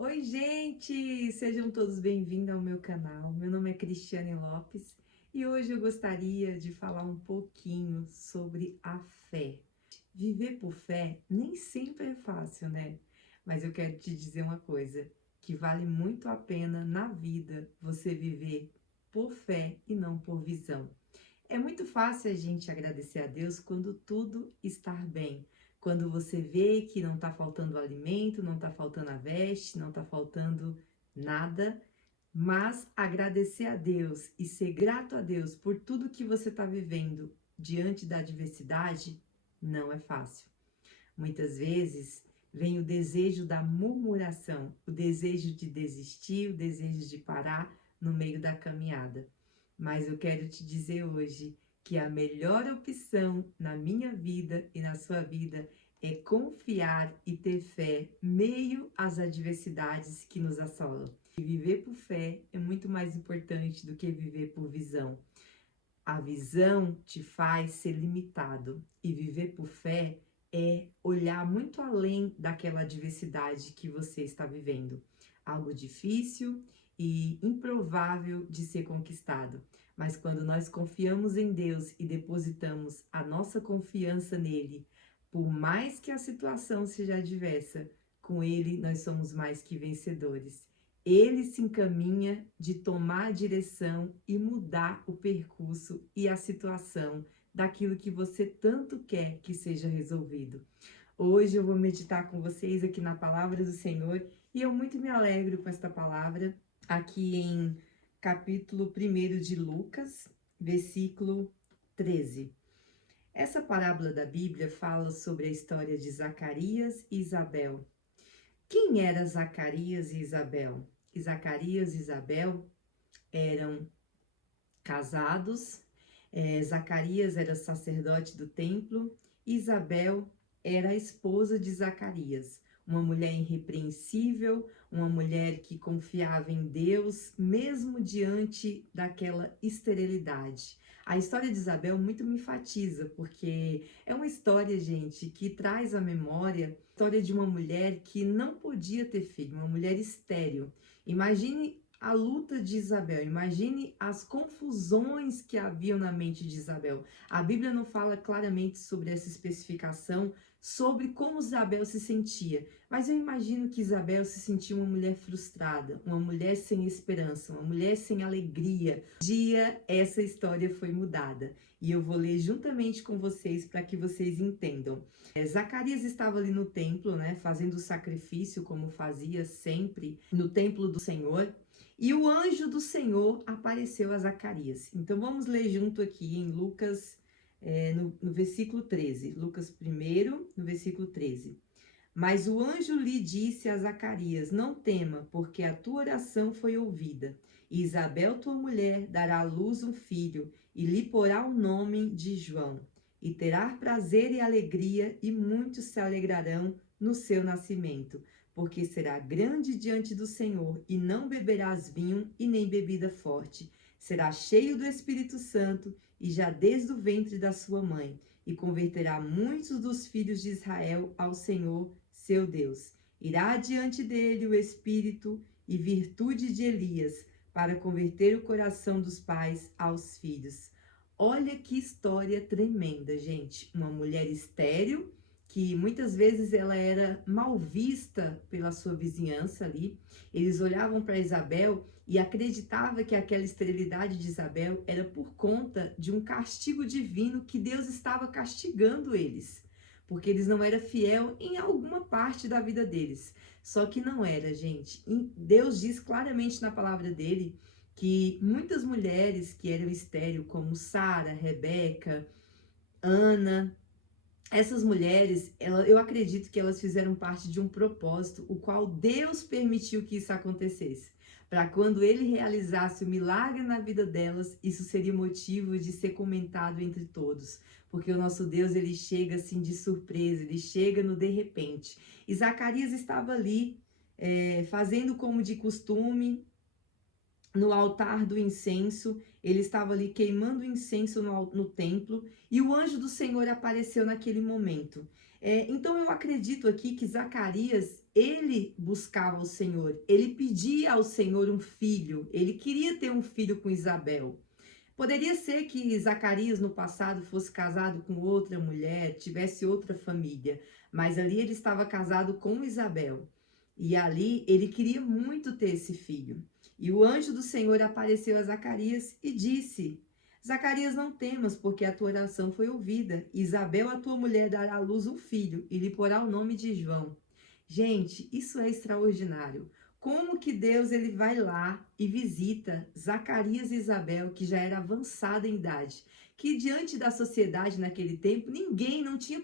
Oi, gente! Sejam todos bem-vindos ao meu canal. Meu nome é Cristiane Lopes e hoje eu gostaria de falar um pouquinho sobre a fé. Viver por fé nem sempre é fácil, né? Mas eu quero te dizer uma coisa, que vale muito a pena na vida você viver por fé e não por visão. É muito fácil a gente agradecer a Deus quando tudo está bem. Quando você vê que não está faltando alimento, não está faltando a veste, não está faltando nada. Mas agradecer a Deus e ser grato a Deus por tudo que você está vivendo diante da adversidade não é fácil. Muitas vezes vem o desejo da murmuração, o desejo de desistir, o desejo de parar no meio da caminhada. Mas eu quero te dizer hoje que a melhor opção na minha vida e na sua vida é confiar e ter fé meio às adversidades que nos assolam. E viver por fé é muito mais importante do que viver por visão. A visão te faz ser limitado e viver por fé é olhar muito além daquela adversidade que você está vivendo. Algo difícil e improvável de ser conquistado. Mas quando nós confiamos em Deus e depositamos a nossa confiança nele, por mais que a situação seja adversa, com ele nós somos mais que vencedores. Ele se encaminha de tomar a direção e mudar o percurso e a situação daquilo que você tanto quer que seja resolvido. Hoje eu vou meditar com vocês aqui na palavra do Senhor e eu muito me alegro com esta palavra aqui em capítulo 1 de Lucas, versículo 13. Essa parábola da Bíblia fala sobre a história de Zacarias e Isabel. Quem era Zacarias e Isabel? Zacarias e Isabel eram casados, Zacarias era sacerdote do templo, Isabel era a esposa de Zacarias, uma mulher irrepreensível, uma mulher que confiava em Deus, mesmo diante daquela esterilidade. A história de Isabel muito me enfatiza, porque é uma história, gente, que traz à memória a história de uma mulher que não podia ter filho, uma mulher estéril. Imagine a luta de Isabel, imagine as confusões que haviam na mente de Isabel. A Bíblia não fala claramente sobre essa especificação, sobre como Isabel se sentia, mas eu imagino que Isabel se sentia uma mulher frustrada, uma mulher sem esperança, uma mulher sem alegria. Um dia essa história foi mudada e eu vou ler juntamente com vocês para que vocês entendam. Zacarias estava ali no templo, né, fazendo o sacrifício como fazia sempre no templo do Senhor. E o anjo do Senhor apareceu a Zacarias. Então vamos ler junto aqui em Lucas, no versículo 13. Lucas 1, no versículo 13. Mas o anjo lhe disse a Zacarias: não tema, porque a tua oração foi ouvida. E Isabel, tua mulher, dará à luz um filho, e lhe porá o nome de João. E terá prazer e alegria, e muitos se alegrarão no seu nascimento, porque será grande diante do Senhor, e não beberás vinho e nem bebida forte. Será cheio do Espírito Santo, e já desde o ventre da sua mãe, e converterá muitos dos filhos de Israel ao Senhor, seu Deus. Irá diante dele o Espírito e virtude de Elias, para converter o coração dos pais aos filhos. Olha que história tremenda, gente. Uma mulher estéril, que muitas vezes ela era mal vista pela sua vizinhança ali. Eles olhavam para Isabel e acreditavam que aquela esterilidade de Isabel era por conta de um castigo divino, que Deus estava castigando eles, porque eles não eram fiel em alguma parte da vida deles. Só que não era, gente. Deus diz claramente na palavra dele que muitas mulheres que eram estéril, como Sara, Rebeca, Ana, essas mulheres, eu acredito que elas fizeram parte de um propósito, o qual Deus permitiu que isso acontecesse. Para quando ele realizasse o milagre na vida delas, isso seria motivo de ser comentado entre todos. Porque o nosso Deus, ele chega assim de surpresa, ele chega no de repente. E Zacarias estava ali, fazendo como de costume, no altar do incenso. Ele estava ali queimando incenso no templo, e o anjo do Senhor apareceu naquele momento. Então eu acredito aqui que Zacarias, ele buscava o Senhor, ele pedia ao Senhor um filho, ele queria ter um filho com Isabel. Poderia ser que Zacarias no passado fosse casado com outra mulher, tivesse outra família, mas ali ele estava casado com Isabel. E ali ele queria muito ter esse filho. E o anjo do Senhor apareceu a Zacarias e disse: Zacarias, não temas, porque a tua oração foi ouvida. Isabel, a tua mulher, dará à luz um filho e lhe porá o nome de João. Gente, isso é extraordinário. Como que Deus ele vai lá e visita Zacarias e Isabel, que já era avançada em idade, que diante da sociedade naquele tempo, ninguém não tinha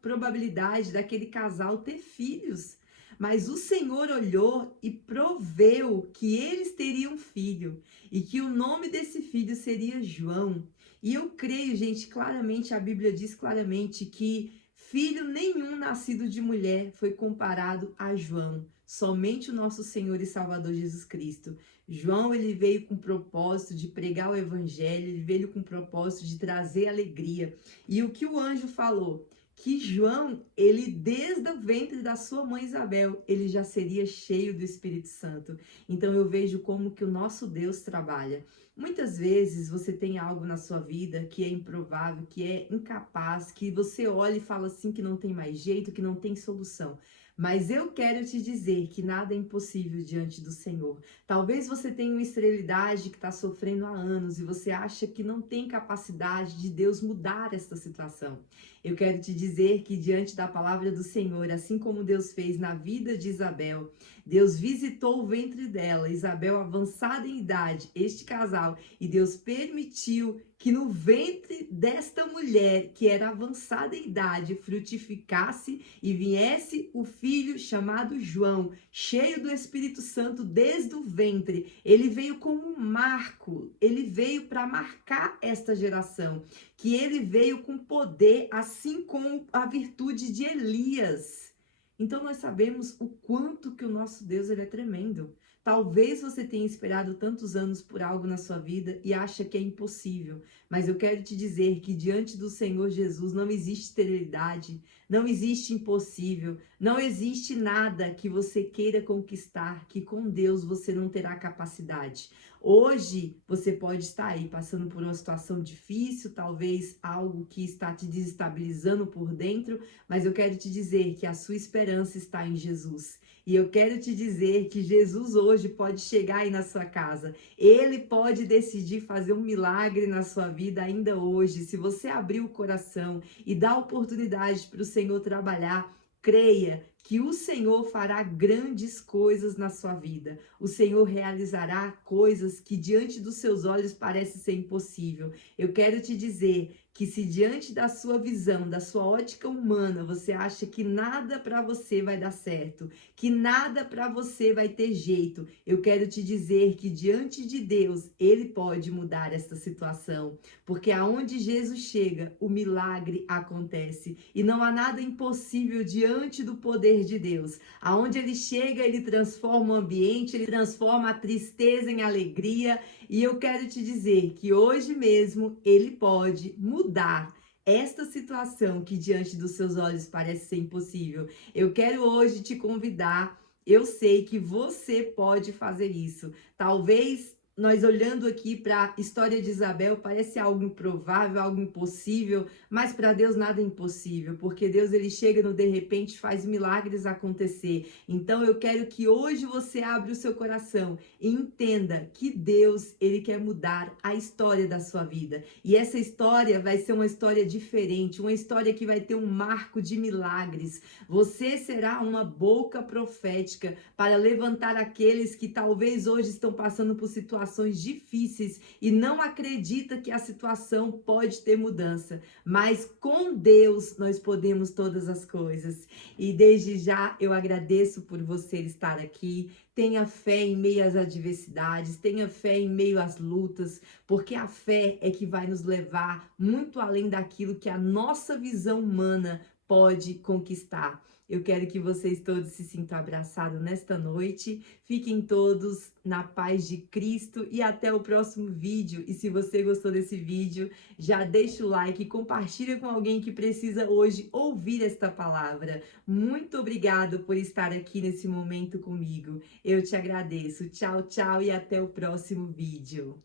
probabilidade daquele casal ter filhos. Mas o Senhor olhou e proveu que eles teriam filho e que o nome desse filho seria João. E eu creio, gente, claramente, a Bíblia diz claramente que filho nenhum nascido de mulher foi comparado a João. Somente o nosso Senhor e Salvador Jesus Cristo. João, ele veio com o propósito de pregar o evangelho, ele veio com o propósito de trazer alegria. E o que o anjo falou? Que João, ele desde o ventre da sua mãe Isabel, ele já seria cheio do Espírito Santo. Então eu vejo como que o nosso Deus trabalha. Muitas vezes você tem algo na sua vida que é improvável, que é incapaz, que você olha e fala assim que não tem mais jeito, que não tem solução. Mas eu quero te dizer que nada é impossível diante do Senhor. Talvez você tenha uma esterilidade que está sofrendo há anos e você acha que não tem capacidade de Deus mudar esta situação. Eu quero te dizer que diante da palavra do Senhor, assim como Deus fez na vida de Isabel, Deus visitou o ventre dela, Isabel avançada em idade, este casal, e Deus permitiu que no ventre desta mulher, que era avançada em idade, frutificasse e viesse o filho chamado João, cheio do Espírito Santo desde o ventre. Ele veio como um marco, ele veio para marcar esta geração, que ele veio com poder, assim como a virtude de Elias. Então nós sabemos o quanto que o nosso Deus ele é tremendo. Talvez você tenha esperado tantos anos por algo na sua vida e acha que é impossível, mas eu quero te dizer que diante do Senhor Jesus não existe esterilidade, não existe impossível, não existe nada que você queira conquistar que com Deus você não terá capacidade. Hoje você pode estar aí passando por uma situação difícil, talvez algo que está te desestabilizando por dentro, mas eu quero te dizer que a sua esperança está em Jesus. E eu quero te dizer que Jesus hoje pode chegar aí na sua casa. Ele pode decidir fazer um milagre na sua vida ainda hoje. Se você abrir o coração e dar oportunidade para o Senhor trabalhar, creia que o Senhor fará grandes coisas na sua vida. O Senhor realizará coisas que diante dos seus olhos parece ser impossível. Eu quero te dizer que se diante da sua visão, da sua ótica humana, você acha que nada para você vai dar certo, que nada para você vai ter jeito, eu quero te dizer que diante de Deus, Ele pode mudar esta situação, porque aonde Jesus chega, o milagre acontece e não há nada impossível diante do poder de Deus. Aonde Ele chega, Ele transforma o ambiente, Ele transforma a tristeza em alegria. E eu quero te dizer que hoje mesmo Ele pode mudar esta situação que diante dos seus olhos parece ser impossível. Eu quero hoje te convidar, eu sei que você pode fazer isso. Talvez nós olhando aqui para a história de Isabel parece algo improvável, algo impossível, mas para Deus nada é impossível, porque Deus ele chega no de repente, faz milagres acontecer. Então eu quero que hoje você abra o seu coração e entenda que Deus ele quer mudar a história da sua vida. E essa história vai ser uma história diferente, uma história que vai ter um marco de milagres. Você será uma boca profética para levantar aqueles que talvez hoje estão passando por situações difíceis e não acredita que a situação pode ter mudança, mas com Deus nós podemos todas as coisas. E desde já eu agradeço por você estar aqui. Tenha fé em meio às adversidades, tenha fé em meio às lutas, porque a fé é que vai nos levar muito além daquilo que a nossa visão humana pode conquistar. Eu quero que vocês todos se sintam abraçados nesta noite. Fiquem todos na paz de Cristo e até o próximo vídeo. E se você gostou desse vídeo, já deixa o like e compartilha com alguém que precisa hoje ouvir esta palavra. Muito obrigado por estar aqui nesse momento comigo. Eu te agradeço. Tchau, tchau e até o próximo vídeo.